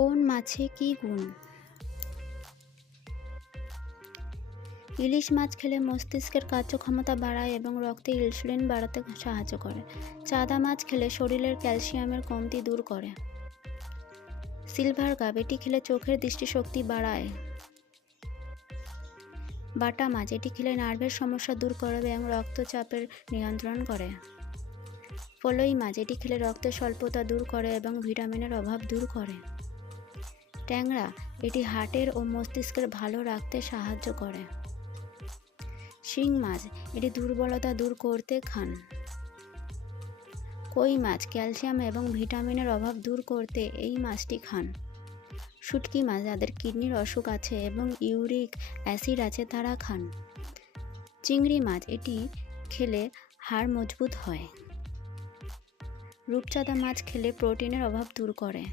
কোন মাছে কি গুণ? ইলিশ মাছ খেলে মস্তিষ্কের কার্যক্ষমতা বাড়ায় এবং রক্তে ইনসুলিন বাড়াতে সাহায্য করে। চাদা মাছ খেলে শরীরের ক্যালসিয়ামের কমতি দূর করে। সিলভার কাপ এটি খেলে চোখের দৃষ্টিশক্তি বাড়ায়। বাটা মাছ এটি খেলে নার্ভের সমস্যা দূর করে এবং রক্তচাপের নিয়ন্ত্রণ করে। ফলই মাছ এটি খেলে রক্তের স্বল্পতা দূর করে এবং ভিটামিনের অভাব দূর করে। ট্যাংরা এটি হার্টের ও মস্তিষ্কের ভালো রাখতে সাহায্য করে। শিং মাছ এটি দুর্বলতা দূর করতে খান। কই মাছ ক্যালসিয়াম এবং ভিটামিনের অভাব দূর করতে এই মাছটি খান। শুটকি মাছ যাদের কিডনির অসুখ আছে এবং ইউরিক অ্যাসিড আছে তারা খান। চিংড়ি মাছ এটি খেলে হাড় মজবুত হয়। রূপচাঁদা মাছ খেলে প্রোটিনের অভাব দূর করে।